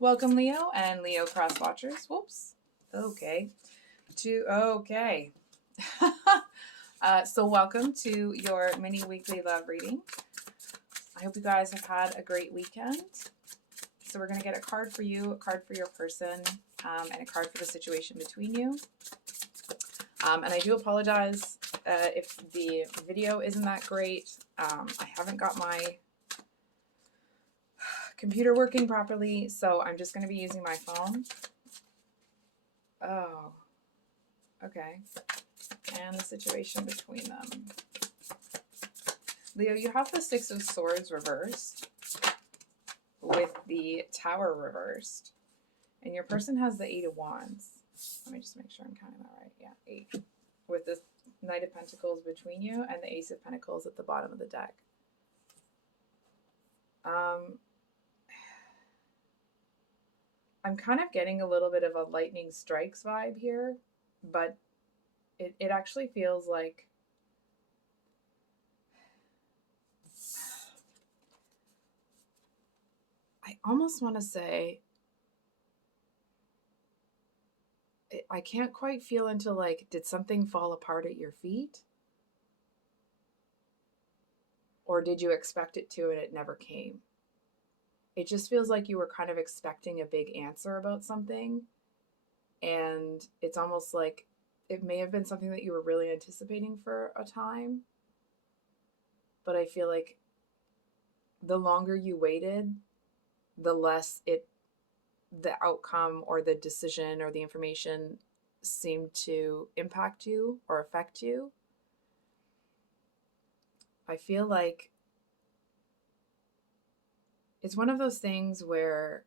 Welcome, Leo and Leo cross watchers. Whoops. Okay. Okay. So welcome to your mini weekly love reading. I hope you guys have had a great weekend. So we're going to get a card for you, a card for your person, and a card for the situation between you. And I do apologize if the video isn't that great. I haven't got my computer working properly, so I'm just going to be using my phone. Oh, okay. And the situation between them. Leo, you have the Six of Swords reversed with the Tower reversed. And your person has the Eight of Wands. Let me just make sure I'm counting that right. Yeah, 8. With the Knight of Pentacles between you and the Ace of Pentacles at the bottom of the deck. I'm kind of getting a little bit of a lightning strikes vibe here, but it actually feels like I almost want to say I can't quite feel into like, did something fall apart at your feet? Or did you expect it to and it never came? It just feels like you were kind of expecting a big answer about something. And it's almost like it may have been something that you were really anticipating for a time. But I feel like the longer you waited, the less the outcome or the decision or the information seemed to impact you or affect you. I feel like it's one of those things where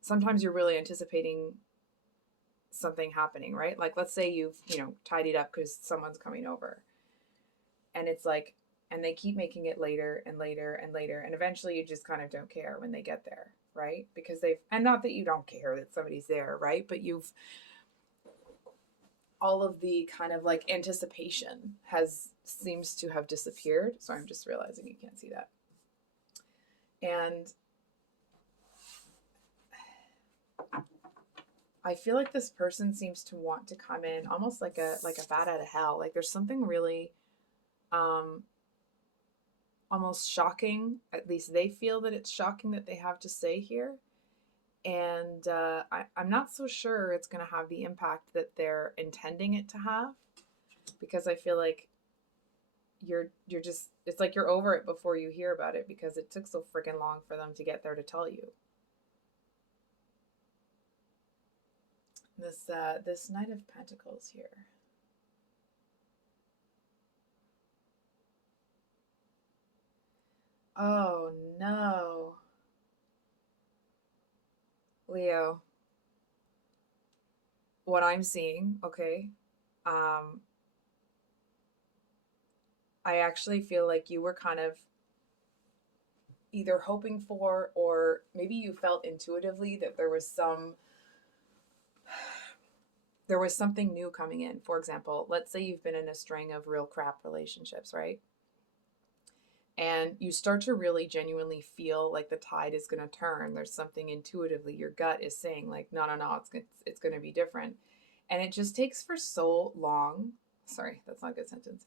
sometimes you're really anticipating something happening, right? Like, let's say you've, tidied up because someone's coming over. And it's like, and they keep making it later and later and later. And eventually you just kind of don't care when they get there, right? Because and not that you don't care that somebody's there, right? But all of the kind of like anticipation seems to have disappeared. So I'm just realizing you can't see that. And I feel like this person seems to want to come in almost like a bat out of hell. Like there's something really almost shocking. At least they feel that it's shocking that they have to say here. And I'm not so sure it's going to have the impact that they're intending it to have, because I feel like you're just, it's like you're over it before you hear about it because it took so freaking long for them to get there to tell you. This Knight of Pentacles here. Oh no. Leo, what I'm seeing, okay, I actually feel like you were kind of either hoping for, or maybe you felt intuitively that there was something new coming in. For example, let's say you've been in a string of real crap relationships, right? And you start to really genuinely feel like the tide is going to turn. There's something intuitively your gut is saying like, no, it's going to be different. And it just takes for so long. Sorry, that's not a good sentence.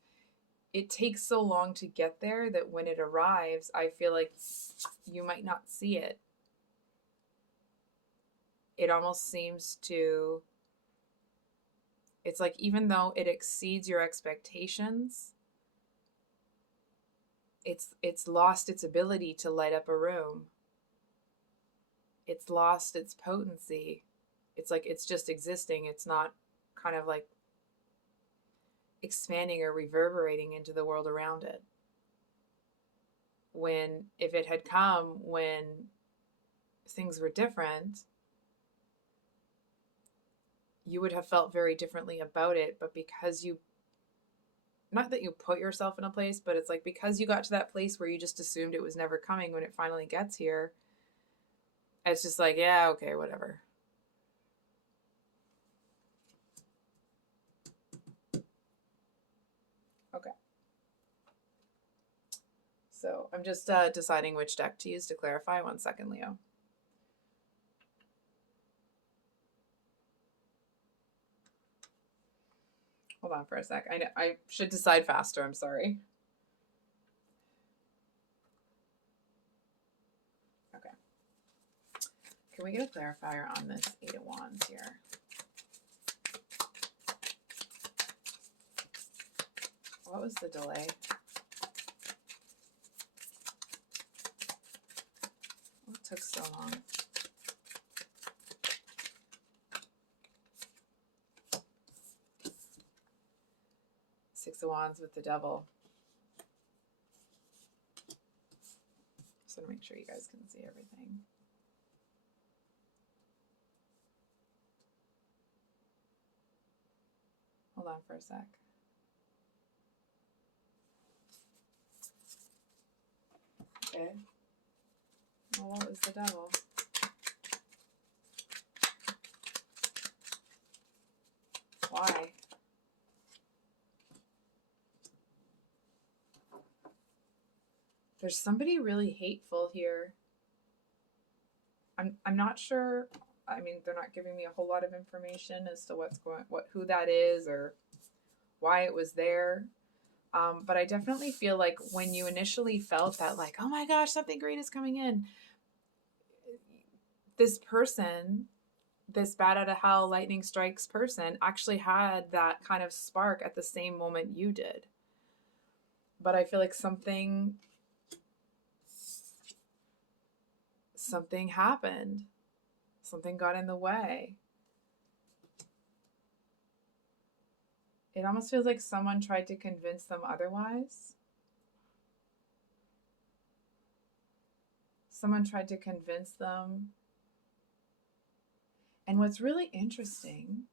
It takes so long to get there that when it arrives, I feel like you might not see it. It almost seems to, it's like, even though it exceeds your expectations, it's lost its ability to light up a room. It's lost its potency. It's like it's just existing. It's not kind of like expanding or reverberating into the world around it. If it had come when things were different, you would have felt very differently about it. But because not that you put yourself in a place, but it's like because you got to that place where you just assumed it was never coming, when it finally gets here, it's just like, yeah, okay, whatever. Okay. So I'm just deciding which deck to use to clarify. 1 second, Leo. Hold on for a sec. I should decide faster. I'm sorry. Okay. Can we get a clarifier on this Eight of Wands here? What was the delay? What took so long? Six of Wands with the Devil. Just want to make sure you guys can see everything. Hold on for a sec. Okay. Well, what was the Devil? Why? There's somebody really hateful here. I'm not sure. I mean, they're not giving me a whole lot of information as to who that is or why it was there. But I definitely feel like when you initially felt that, like, oh my gosh, something great is coming in, this person, this bat out of hell lightning strikes person, actually had that kind of spark at the same moment you did. But I feel like something happened. Something got in the way. It almost feels like someone tried to convince them otherwise. Someone tried to convince them. And what's really interesting,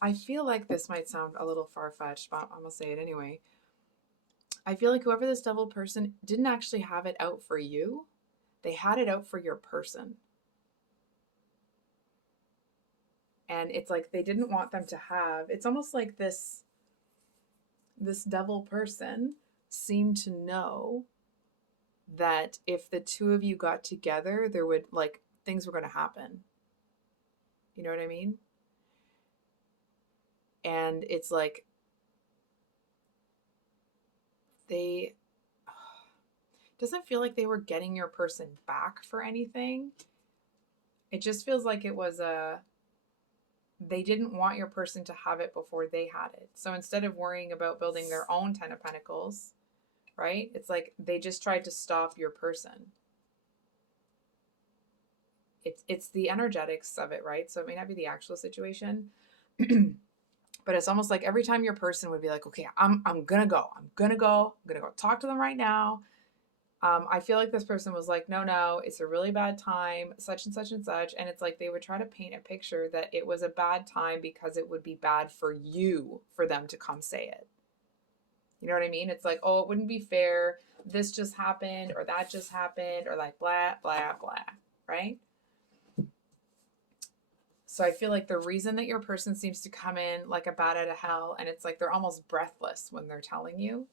I feel like this might sound a little far-fetched, but I'm going to say it anyway. I feel like whoever this Devil person didn't actually have it out for you. They had it out for your person. And it's like they didn't want them to have, it's almost like this Devil person seemed to know that if the two of you got together, there would, like, things were going to happen. You know what I mean? And it's like doesn't feel like they were getting your person back for anything. It just feels like it was they didn't want your person to have it before they had it. So instead of worrying about building their own Ten of Pentacles, right? It's like they just tried to stop your person. It's the energetics of it, right? So it may not be the actual situation. But it's almost like every time your person would be like, okay, I'm gonna go talk to them right now. I feel like this person was like, no, it's a really bad time, such and such and such. And it's like they would try to paint a picture that it was a bad time because it would be bad for you for them to come say it. You know what I mean? It's like, oh, it wouldn't be fair. This just happened or that just happened or like blah, blah, blah, right? So I feel like the reason that your person seems to come in like a bat out of hell and it's like they're almost breathless when they're telling you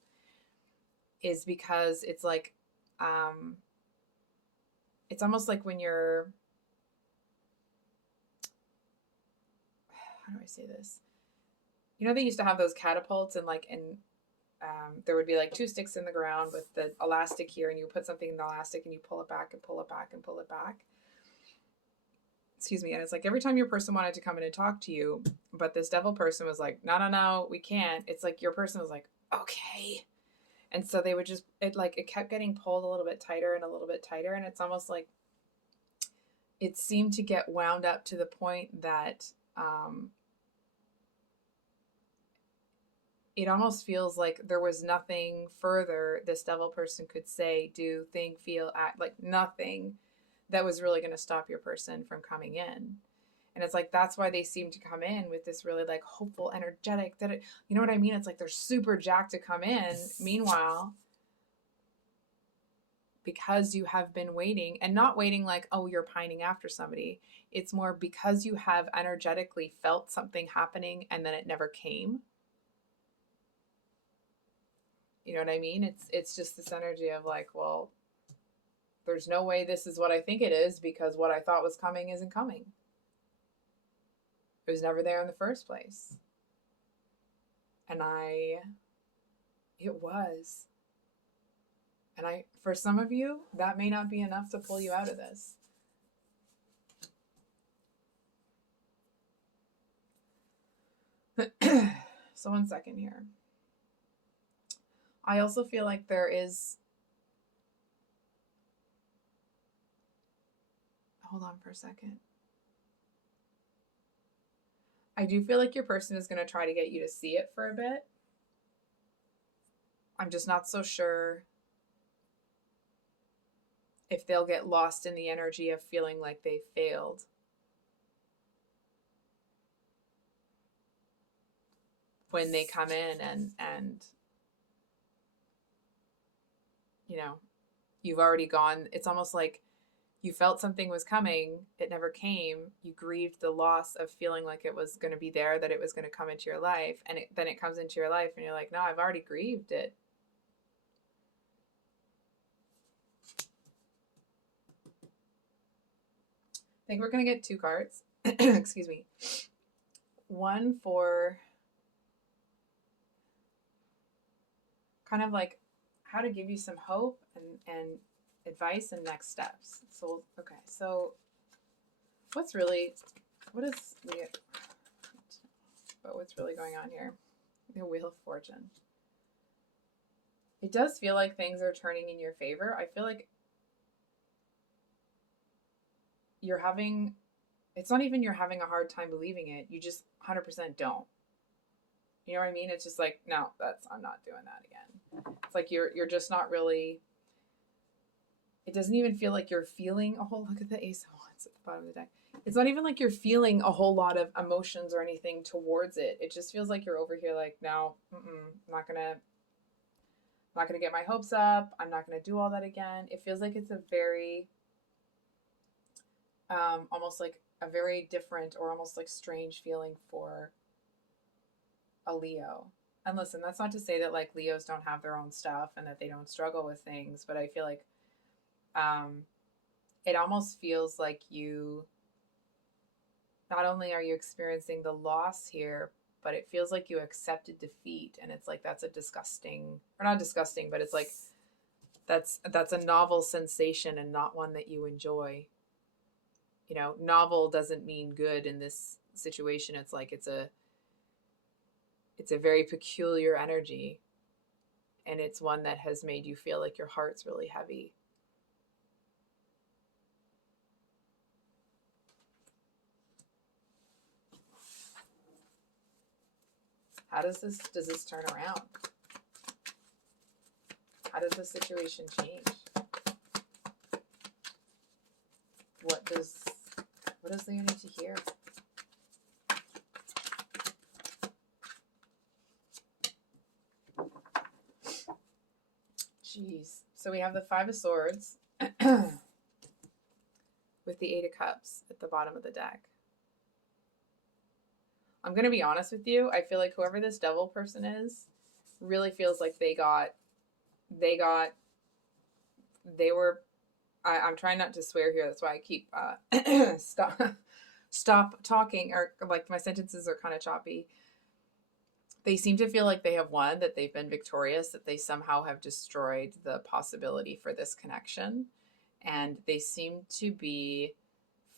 is because it's like, it's almost like when you're, how do I say this? You know, they used to have those catapults and there would be like two sticks in the ground with the elastic here and you put something in the elastic and you pull it back and pull it back and pull it back. Excuse me. And it's like every time your person wanted to come in and talk to you, but this Devil person was like, no, we can't. It's like your person was like, okay. And so they would just, it kept getting pulled a little bit tighter and a little bit tighter. And it's almost like it seemed to get wound up to the point that it almost feels like there was nothing further this Devil person could say, do, think, feel, act, like nothing that was really going to stop your person from coming in. And it's like, that's why they seem to come in with this really like hopeful, energetic, you know what I mean? It's like they're super jacked to come in. Meanwhile, because you have been waiting and not waiting like, oh, you're pining after somebody. It's more because you have energetically felt something happening and then it never came. You know what I mean? It's just this energy of like, well, there's no way this is what I think it is because what I thought was coming isn't coming. It was never there in the first place. And it was. And for some of you, that may not be enough to pull you out of this. So 1 second here. I also feel like there is, hold on for a second. I do feel like your person is going to try to get you to see it for a bit. I'm just not so sure if they'll get lost in the energy of feeling like they failed. When they come in and you know, you've already gone, it's almost like you felt something was coming, it never came, you grieved the loss of feeling like it was going to be there, that it was going to come into your life, and then it comes into your life and you're like, no, I've already grieved it. I think we're going to get 2 cards. Excuse me. One for kind of like how to give you some hope and advice and next steps. So, okay, so what's really going on here? The Wheel of Fortune. It does feel like things are turning in your favor. I feel like it's not even you're having a hard time believing it. You just 100% don't. You know what I mean? It's just like, no, I'm not doing that again. It's like you're just not really, it doesn't even feel like you're feeling a whole, look at the Ace of Wands at the bottom of the deck. It's not even like you're feeling a whole lot of emotions or anything towards it. It just feels like you're over here like, no, I'm not gonna get my hopes up. I'm not gonna do all that again. It feels like it's a very, almost like a very different or almost like strange feeling for a Leo. And listen, that's not to say that like Leos don't have their own stuff and that they don't struggle with things, but I feel like it almost feels like you, not only are you experiencing the loss here, but it feels like you accepted defeat. And it's like, that's a disgusting, or not disgusting, but it's like, that's a novel sensation and not one that you enjoy. You know, novel doesn't mean good in this situation. It's like, it's a very peculiar energy, and it's one that has made you feel like your heart's really heavy. How does this turn around? How does the situation change? What does Leo need to hear? Jeez. So we have the 5 of Swords with the 8 of Cups at the bottom of the deck. I'm going to be honest with you. I feel like whoever this Devil person is really feels like I'm trying not to swear here. That's why I keep stop talking, or like my sentences are kind of choppy. They seem to feel like they have won, that they've been victorious, that they somehow have destroyed the possibility for this connection. And they seem to be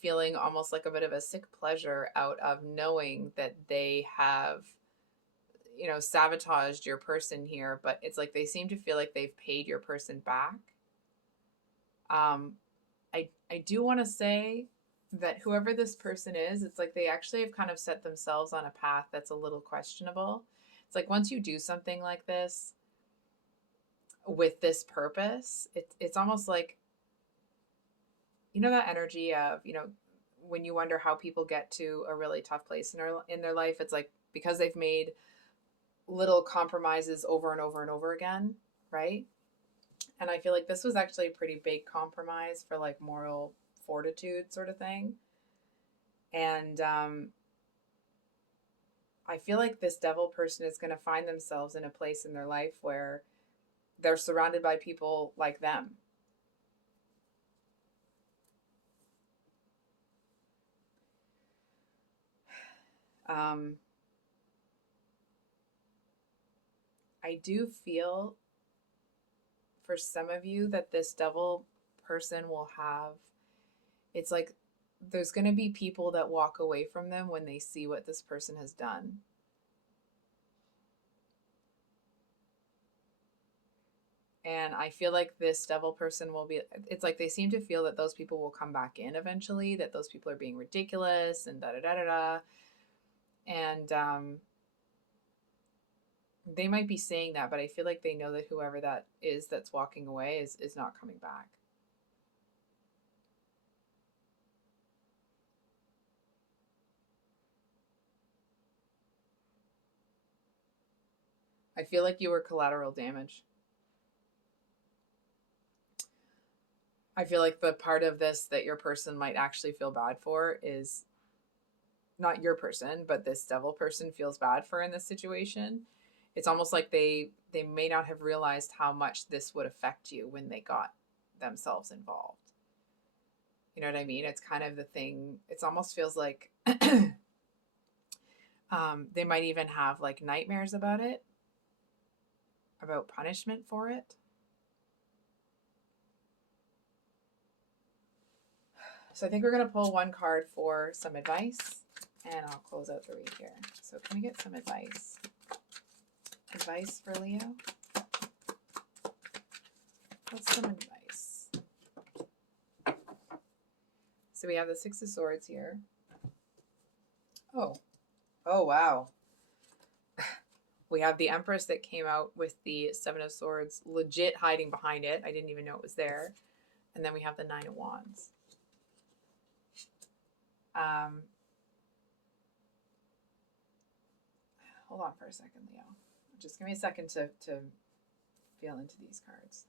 feeling almost like a bit of a sick pleasure out of knowing that they have, you know, sabotaged your person here. But it's like they seem to feel like they've paid your person back. I do want to say that whoever this person is, it's like they actually have kind of set themselves on a path that's a little questionable. It's like once you do something like this with this purpose, it's almost like, you know, that energy of, you know, when you wonder how people get to a really tough place in their life, it's like because they've made little compromises over and over and over again, right? And I feel like this was actually a pretty big compromise for like moral fortitude sort of thing. And I feel like this Devil person is going to find themselves in a place in their life where they're surrounded by people like them. Um, I do feel for some of you that this devil person will have, it's like there's going to be people that walk away from them when they see what this person has done. And I feel like this devil person will be, it's like they seem to feel that those people will come back in eventually, that those people are being ridiculous and da da da da da. And they might be saying that, but I feel like they know that whoever that is that's walking away is not coming back. I feel like you were collateral damage. I feel like the part of this that your person might actually feel bad for is not your person, but this devil person feels bad for in this situation. It's almost like they may not have realized how much this would affect you when they got themselves involved. You know what I mean? It's kind of the thing. It almost feels like they might even have like nightmares about it, about punishment for it. So I think we're going to pull one card for some advice, and I'll close out the read here. So can we get some advice? Advice for Leo? What's some advice? So we have the Six of Swords here. Oh wow. We have the Empress that came out with the Seven of Swords, legit hiding behind it. I didn't even know it was there. And then we have the Nine of Wands. Hold on for a second, Leo. Just give me a second to feel into these cards.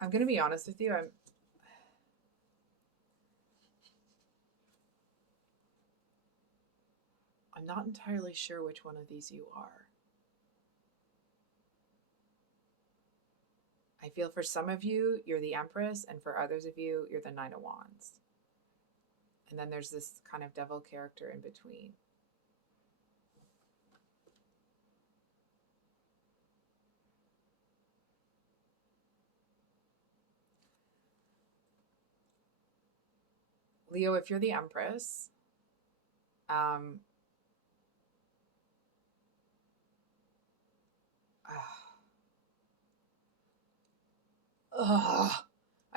I'm going to be honest with you. I'm not entirely sure which one of these you are. I feel for some of you, you're the Empress, and for others of you, you're the Nine of Wands. And then there's this kind of devil character in between. Leo, if you're the Empress, I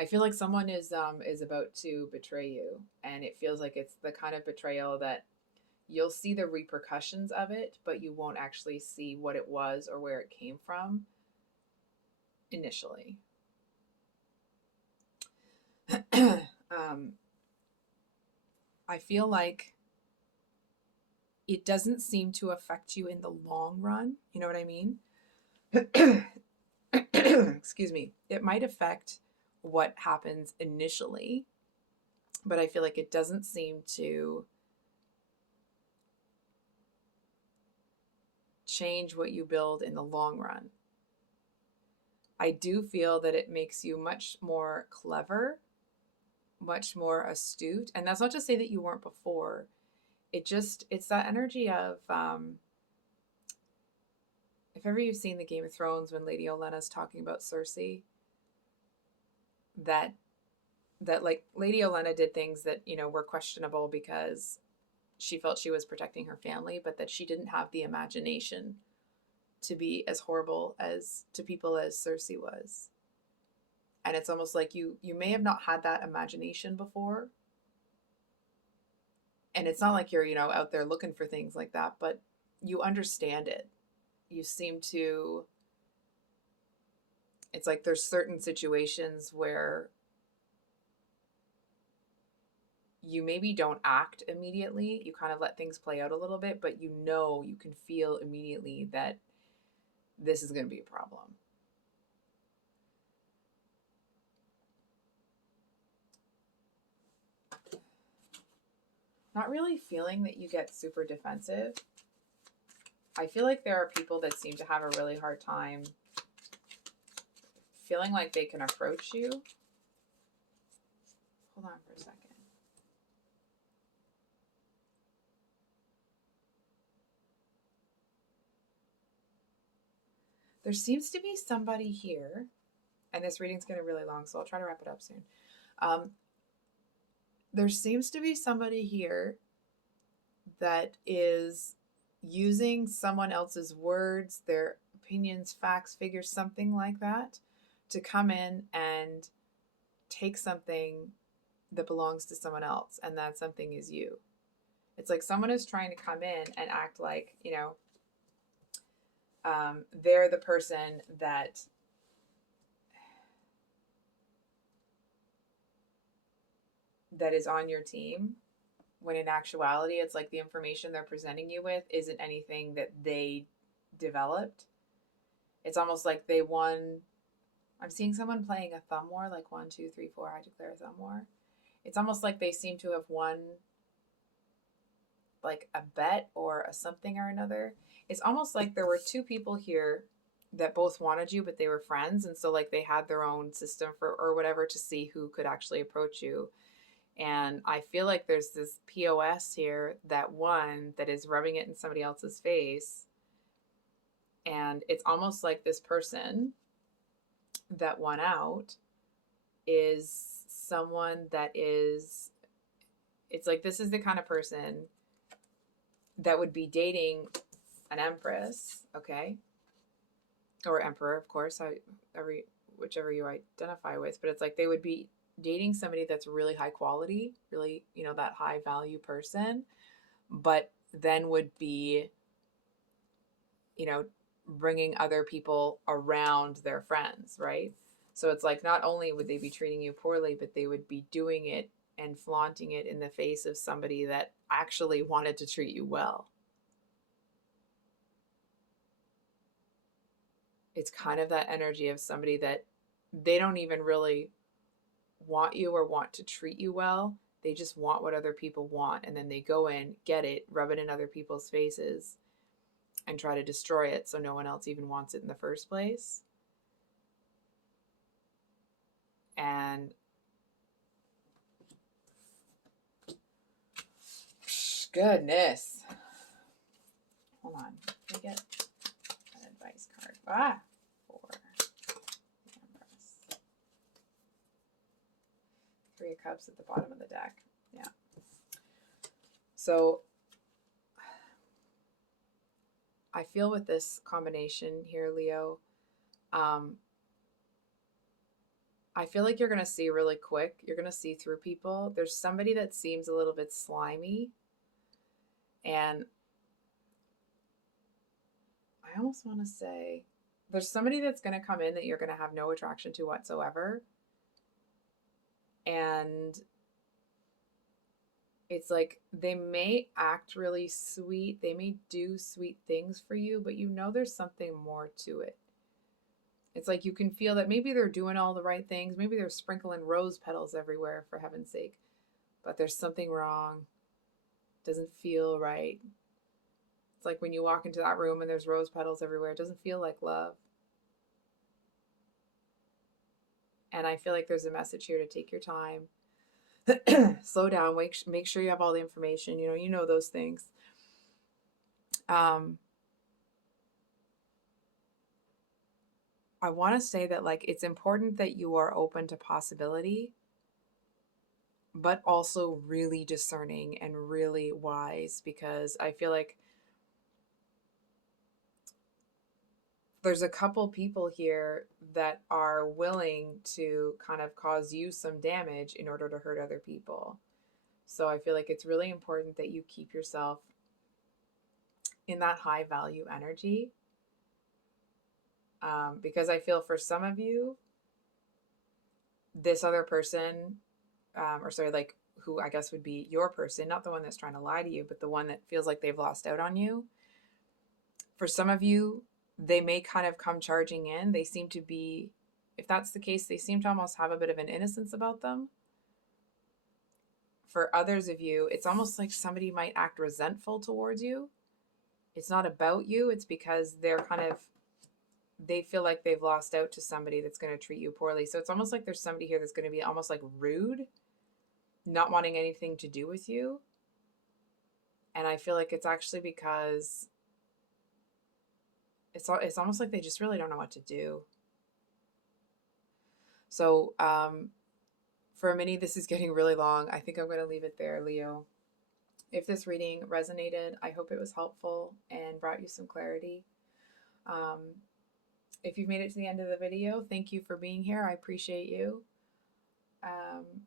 feel like someone is about to betray you, and it feels like it's the kind of betrayal that you'll see the repercussions of it, but you won't actually see what it was or where it came from initially. I feel like it doesn't seem to affect you in the long run. You know what I mean? Excuse me. It might affect what happens initially, but I feel like it doesn't seem to change what you build in the long run. I do feel that it makes you much more clever, much more astute. And that's not to say that you weren't before. It's that energy of, if ever you've seen the Game of Thrones when Lady Olenna's talking about Cersei, that like Lady Olenna did things that, were questionable because she felt she was protecting her family, but that she didn't have the imagination to be as horrible as to people as Cersei was. And it's almost like you may have not had that imagination before. And it's not like you're, out there looking for things like that, but you understand it. You seem to, it's like there's certain situations where you maybe don't act immediately. You kind of let things play out a little bit, but you can feel immediately that this is going to be a problem. not really feeling that you get super defensive. I feel like there are people that seem to have a really hard time feeling like they can approach you. Hold on for a second. There seems to be somebody here, and this reading's getting really long, so I'll try to wrap it up soon. There seems to be somebody here that is using someone else's words, their opinions, facts, figures, something like that, to come in and take something that belongs to someone else, and that something is you. It's like someone is trying to come in and act like, they're the person that is on your team, when in actuality it's like the information they're presenting you with isn't anything that they developed. It's almost like they won. I'm seeing someone playing a thumb war, like 1, 2, 3, 4, I declare a thumb war. It's almost like they seem to have won like a bet or a something or another. It's almost like there were two people here that both wanted you, but they were friends, and so like they had their own system for or whatever to see who could actually approach you. And I feel like there's this POS here, that one that is rubbing it in somebody else's face. And it's almost like this person that won out is someone that is, it's like this is the kind of person that would be dating an empress, okay? Or emperor, of course, whichever you identify with. But it's like they would be dating somebody that's really high quality, really, that high value person, but then would be, bringing other people around their friends, right? So it's like not only would they be treating you poorly, but they would be doing it and flaunting it in the face of somebody that actually wanted to treat you well. It's kind of that energy of somebody that they don't even really want you or want to treat you well. They just want what other people want, and then they go in, get it, rub it in other people's faces, and try to destroy it so no one else even wants it in the first place. And goodness. Hold on. Let me get an advice card. For the Empress. 3 of Cups at the bottom of the deck. Yeah. So I feel with this combination here, Leo, I feel like you're going to see really quick. You're going to see through people. There's somebody that seems a little bit slimy. And I almost want to say there's somebody that's going to come in that you're going to have no attraction to whatsoever. And it's like they may act really sweet. They may do sweet things for you, but there's something more to it. It's like you can feel that maybe they're doing all the right things. Maybe they're sprinkling rose petals everywhere, for heaven's sake. But there's something wrong. Doesn't feel right. It's like when you walk into that room and there's rose petals everywhere. It doesn't feel like love. And I feel like there's a message here to take your time. Slow down. Make sure you have all the information. You know those things. I want to say that it's important that you are open to possibility, but also really discerning and really wise, because I feel like there's a couple people here that are willing to kind of cause you some damage in order to hurt other people. So I feel like it's really important that you keep yourself in that high value energy. Because I feel for some of you, this other person, who I guess would be your person, not the one that's trying to lie to you, but the one that feels like they've lost out on you. For some of you, they may kind of come charging in. They seem to be, if that's the case, they seem to almost have a bit of an innocence about them. for others of you, it's almost like somebody might act resentful towards you. It's not about you, it's because they feel like they've lost out to somebody that's going to treat you poorly. So it's almost like there's somebody here that's going to be almost like rude, not wanting anything to do with you. And I feel like it's actually because it's almost like they just really don't know what to do. So for a mini, this is getting really long. I think I'm going to leave it there, Leo. If this reading resonated, I hope it was helpful and brought you some clarity. If you've made it to the end of the video, thank you for being here. I appreciate you.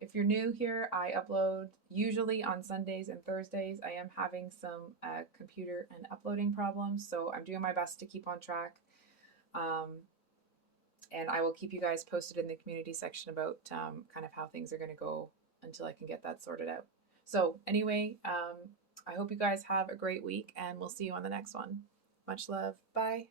If you're new here, I upload usually on Sundays and Thursdays. I am having some computer and uploading problems, so I'm doing my best to keep on track. And I will keep you guys posted in the community section about kind of how things are going to go until I can get that sorted out. So anyway, I hope you guys have a great week, and we'll see you on the next one. Much love. Bye.